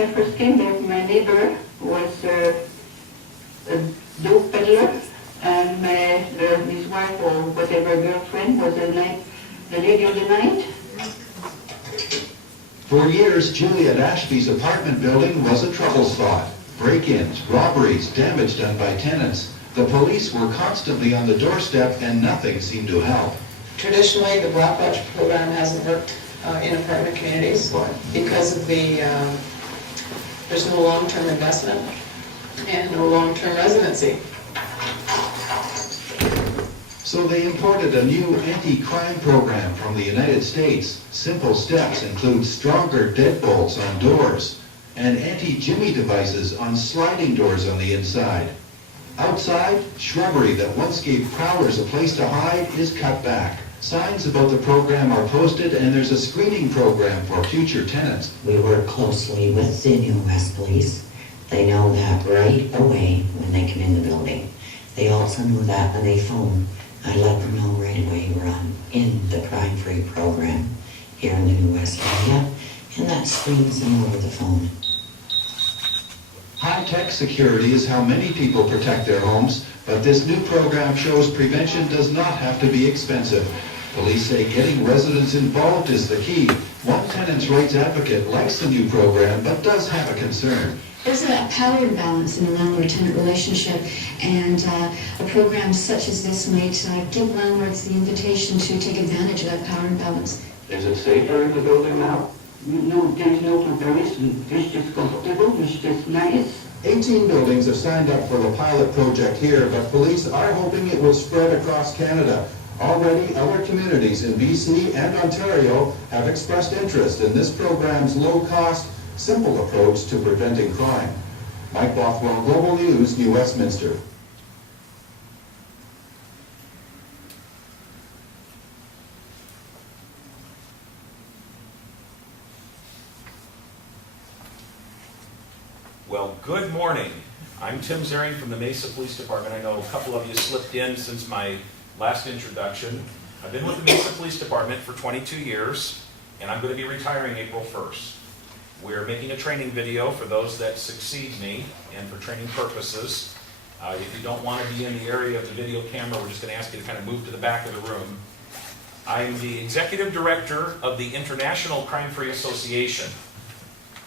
I first came there, my neighbor was a dope peddler, and his wife or whatever girlfriend was the lady of the night. For years, Juliet Ashby's apartment building was a trouble spot. Break-ins, robberies, damage done by tenants. The police were constantly on the doorstep and nothing seemed to help. Traditionally, the Black Watch program hasn't worked in apartment communities because of there's no long-term investment and no long-term residency. So they imported a new anti-crime program from the United States. Simple steps include stronger deadbolts on doors and anti-jimmy devices on sliding doors on the inside. Outside, shrubbery that once gave prowlers a place to hide is cut back. Signs about the program are posted, and there's a screening program for future tenants. We work closely with the New West Police. They know that right away when they come in the building. They also know that when they phone. I let them know right away we're in the crime-free program here in the New West area, and that screens them over the phone. High-tech security is how many people protect their homes, but this new program shows prevention does not have to be expensive. Police say getting residents involved is the key. One tenants' rights advocate likes the new program, but does have a concern. There's a power imbalance in the landlord-tenant relationship, and a program such as this might give landlords the invitation to take advantage of that power imbalance. Is it safer in the building now? No, there's no comparison. It's just comfortable, it's just nice. 18 buildings have signed up for the pilot project here, but police are hoping it will spread across Canada. Already, other communities in BC and Ontario have expressed interest in this program's low-cost, simple approach to preventing crime. Mike Bothwell, Global News, New Westminster. Well, good morning. I'm Tim Zering from the Mesa Police Department. I know a couple of you slipped in since my last introduction. I've been with the Mesa Police Department for 22 years, and I'm going to be retiring April 1st. We're making a training video for those that succeed me and for training purposes. If you don't want to be in the area of the video camera, we're just going to ask you to kind of move to the back of the room. I'm the Executive Director of the International Crime-Free Association.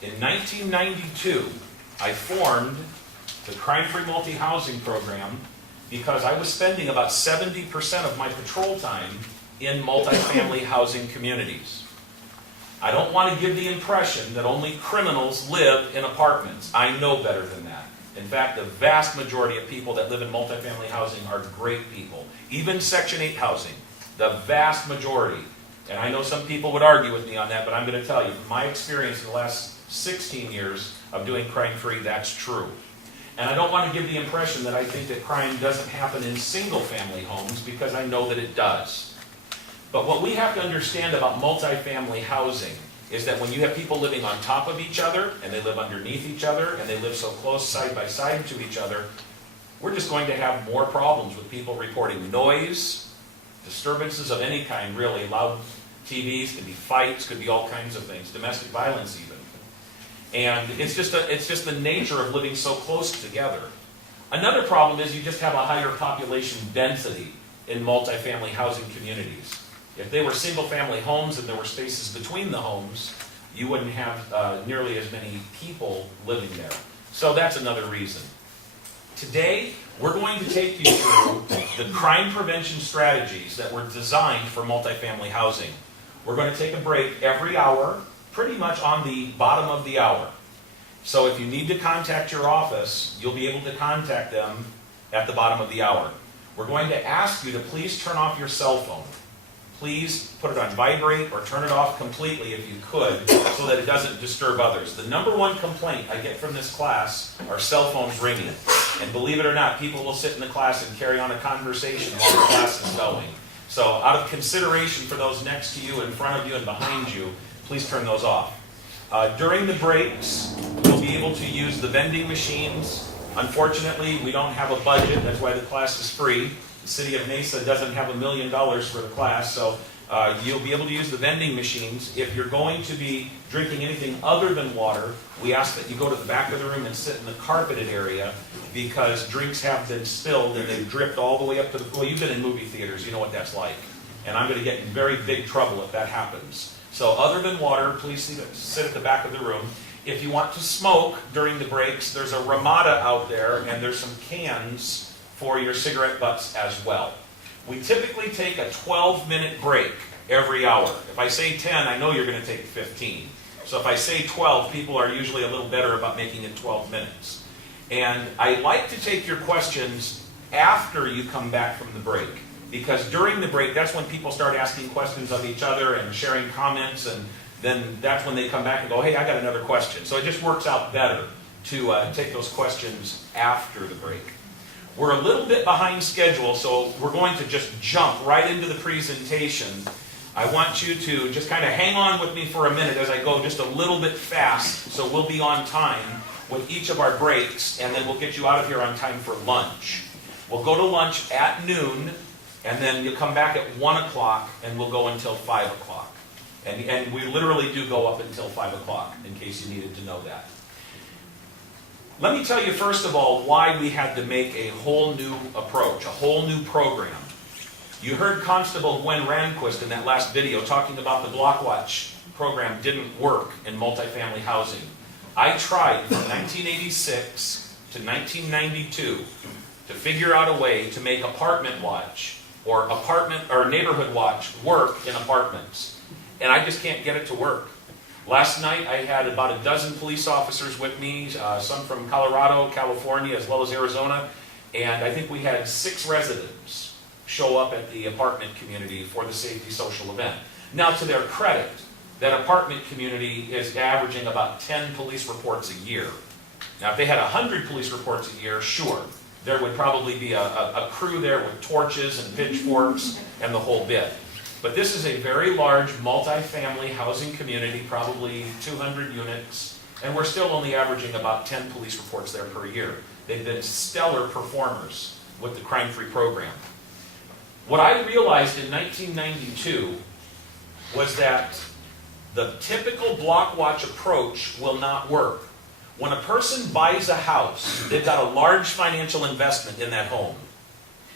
In 1992, I formed the Crime-Free Multi-Housing Program because I was spending about 70% of my patrol time in multifamily housing communities. I don't want to give the impression that only criminals live in apartments. I know better than that. In fact, the vast majority of people that live in multifamily housing are great people. Even Section 8 housing, the vast majority. And I know some people would argue with me on that, but I'm going to tell you, from my experience in the last 16 years of doing crime-free, that's true. And I don't want to give the impression that I think that crime doesn't happen in single-family homes, because I know that it does. But what we have to understand about multifamily housing is that when you have people living on top of each other, and they live underneath each other, and they live so close side by side to each other, we're just going to have more problems with people reporting noise, disturbances of any kind, really. Loud TVs, could be fights, could be all kinds of things, domestic violence even. And it's just the nature of living so close together. Another problem is you just have a higher population density in multifamily housing communities. If they were single-family homes and there were spaces between the homes, you wouldn't have nearly as many people living there. So that's another reason. Today, we're going to take you through the crime prevention strategies that were designed for multifamily housing. We're going to take a break every hour, pretty much on the bottom of the hour. So if you need to contact your office, you'll be able to contact them at the bottom of the hour. We're going to ask you to please turn off your cell phone. Please put it on vibrate or turn it off completely if you could, so that it doesn't disturb others. The number one complaint I get from this class are cell phones ringing. And believe it or not, people will sit in the class and carry on a conversation while the class is going. So out of consideration for those next to you, in front of you, and behind you, please turn those off. During the breaks, you'll be able to use the vending machines. Unfortunately, we don't have a budget. That's why the class is free. The city of Mesa doesn't have $1 million for the class, so You'll be able to use the vending machines. If you're going to be drinking anything other than water, we ask that you go to the back of the room and sit in the carpeted area, because drinks have been spilled and they've dripped all the way up to the, well, you've been in movie theaters, you know what that's like. And I'm going to get in very big trouble if that happens. So other than water, please sit at the back of the room. If you want to smoke during the breaks, there's a Ramada out there, and there's some cans for your cigarette butts as well. We typically take a 12-minute break every hour. If I say 10, I know you're going to take 15. So if I say 12, people are usually a little better about making it 12 minutes. And I like to take your questions after you come back from the break, because during the break, that's when people start asking questions of each other and sharing comments, and then that's when they come back and go, hey, I got another question. So it just works out better to take those questions after the break. We're a little bit behind schedule, so we're going to just jump right into the presentation. I want you to just kind of hang on with me for a minute as I go just a little bit fast, so we'll be on time with each of our breaks, and then we'll get you out of here on time for lunch. We'll go to lunch at noon, and then you'll come back at 1 o'clock, and we'll go until 5 o'clock. And we literally do go up until 5 o'clock, in case you needed to know that. Let me tell you first of all why we had to make a whole new approach, a whole new program. You heard Constable Gwen Ranquist in that last video talking about the Block Watch program didn't work in multifamily housing. I tried from 1986 to 1992 to figure out a way to make Apartment Watch or Neighborhood Watch work in apartments. And I just can't get it to work. Last night I had about a dozen police officers with me, some from Colorado, California, as well as Arizona, and I think we had 6 residents show up at the apartment community for the safety social event. Now, to their credit, that apartment community is averaging about 10 police reports a year. Now, if they had 100 police reports a year, sure, there would probably be a crew there with torches and pitchforks and the whole bit. But this is a very large multi-family housing community, probably 200 units, and we're still only averaging about 10 police reports there per year. They've been stellar performers with the crime-free program. What I realized in 1992 was that the typical Block Watch approach will not work. When a person buys a house, they've got a large financial investment in that home.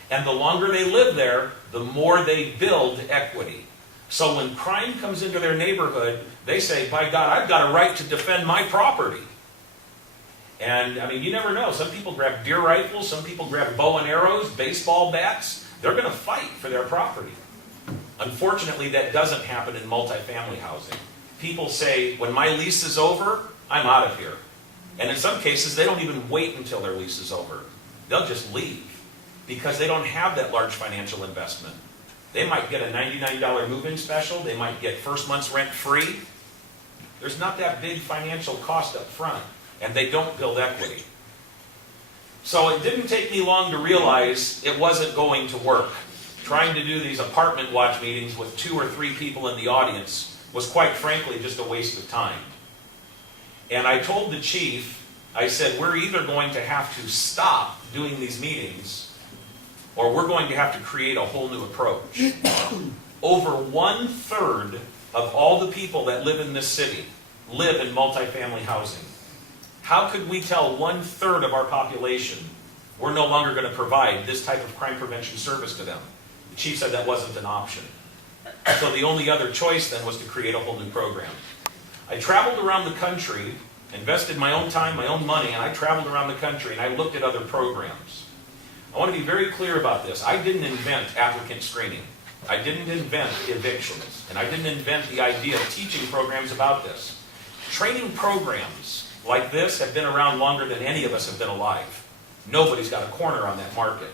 And the longer they live there, the more they build equity. So when crime comes into their neighborhood, they say, by God, I've got a right to defend my property. And I mean, you never know. Some people grab deer rifles, some people grab bow and arrows, baseball bats. They're going to fight for their property. Unfortunately, that doesn't happen in multifamily housing. People say, when my lease is over, I'm out of here. And in some cases, they don't even wait until their lease is over. They'll just leave, because they don't have that large financial investment. They might get a $99 move-in special. They might get first month's rent free. There's not that big financial cost up front, and they don't build equity. So it didn't take me long to realize it wasn't going to work. Trying to do these Apartment Watch meetings with 2 or 3 people in the audience was quite frankly just a waste of time. And I told the chief, I said, we're either going to have to stop doing these meetings, or we're going to have to create a whole new approach. Over 1/3 of all the people that live in this city live in multifamily housing. How could we tell 1/3 of our population we're no longer going to provide this type of crime prevention service to them? The chief said that wasn't an option. So the only other choice then was to create a whole new program. I traveled around the country, invested my own time, my own money, and I traveled around the country and I looked at other programs. I want to be very clear about this. I didn't invent applicant screening. I didn't invent evictions. And I didn't invent the idea of teaching programs about this. Training programs like this have been around longer than any of us have been alive. Nobody's got a corner on that market.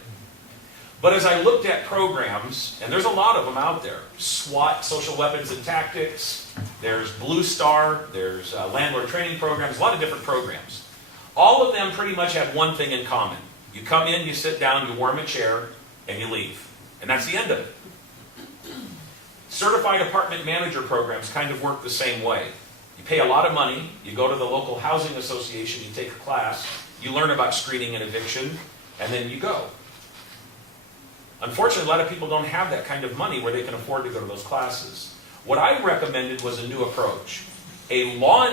But as I looked at programs, and there's a lot of them out there, SWAT, Social Weapons and Tactics, there's Blue Star, there's landlord training programs, a lot of different programs. All of them pretty much have one thing in common. You come in, you sit down, you warm a chair, and you leave. And that's the end of it. Certified apartment manager programs kind of work the same way. You pay a lot of money, you go to the local housing association, you take a class, you learn about screening and eviction, and then you go. Unfortunately, a lot of people don't have that kind of money where they can afford to go to those classes. What I recommended was a new approach. A law